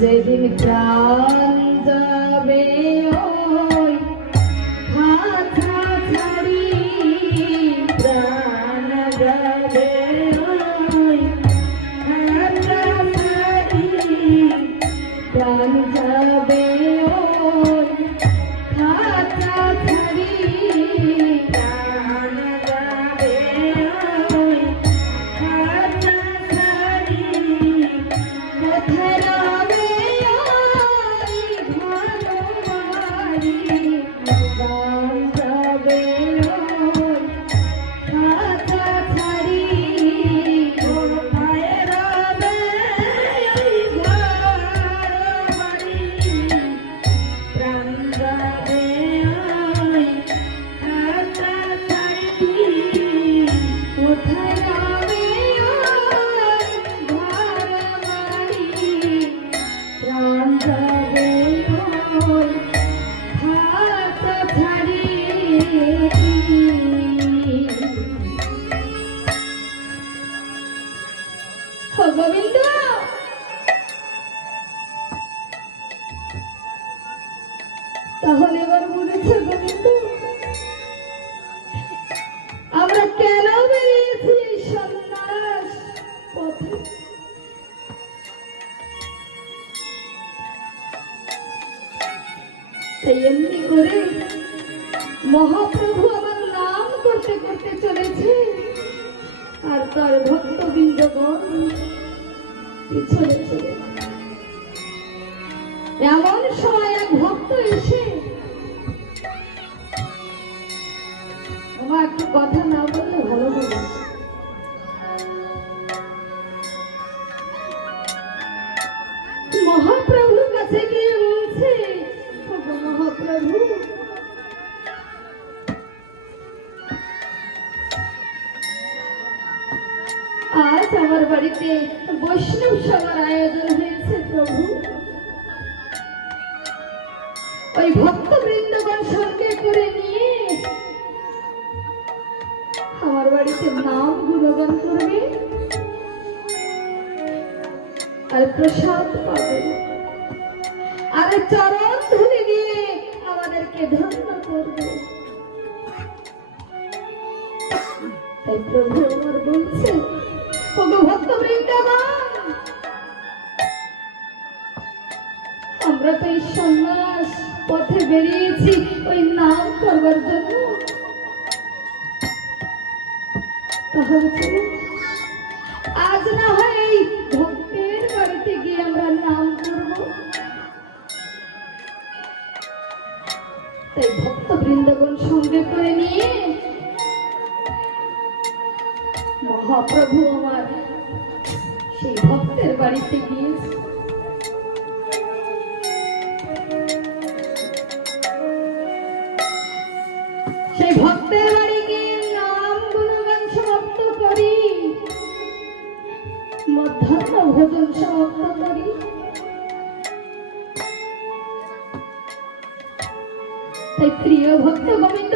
যেদিন প্রাণ যাবে ওই হাতা ছাড়ি, প্রাণ যাবে ওই হাতা ছাড়ি, প্রাণ যাবে ওই হাতা ছাড়ি, প্রাণ যাবে ওই হাতা ছাড়ি, কোথায় গোবিন্দ তাহলে এবার বলেছে গোবিন্দ আমরা কেন বেরিয়েছি সন্ন্যাস পথে? তাই এমনি করে মহাপ্রভু আমার নাম করতে করতে চলেছে, আর তার ভক্তবৃন্দগণ পিছনে চলে। এমন সময় এক ভক্ত এসে আমার একটু কথা না বললে ভালো হবে। মহাপ্রভুর কাছে গিয়ে বলছে, মহাপ্রভু বাড়িতে বৈষ্ণব সভার আয়োজন হয়েছে প্রভু। ওই ভক্ত বৃন্দগণ সঙ্গে করে নিয়ে আমার বাড়িতে নাম গুণগান করবে আর প্রসাদ পাবে আর চরণ ধুলি দিয়ে আমাদেরকে ধন্য করবে। তাই প্রভু আমার বলছে, ওগো ভক্ত বৃন্দাবন, আমরা তো এই সন্ন্যাস পথে বেরিয়েছি ওই নাম করবার জন্য। তাহলে চলো আজ না হয় এই ভক্তের বাড়িতে গিয়ে আমরা নাম করব। তাই ভক্ত বৃন্দাবন সঙ্গে করে নিয়ে মহাপ্রভু আমার সেই ভক্তের বাড়িতে গিয়েছে। সেই ভক্তের বাড়ি গিয়ে নাম গুণগান সমাপ্ত করি, মধ্যাহ্ন ভোজন সমাপ্ত করি। তাই প্রিয় ভক্ত গোবিন্দ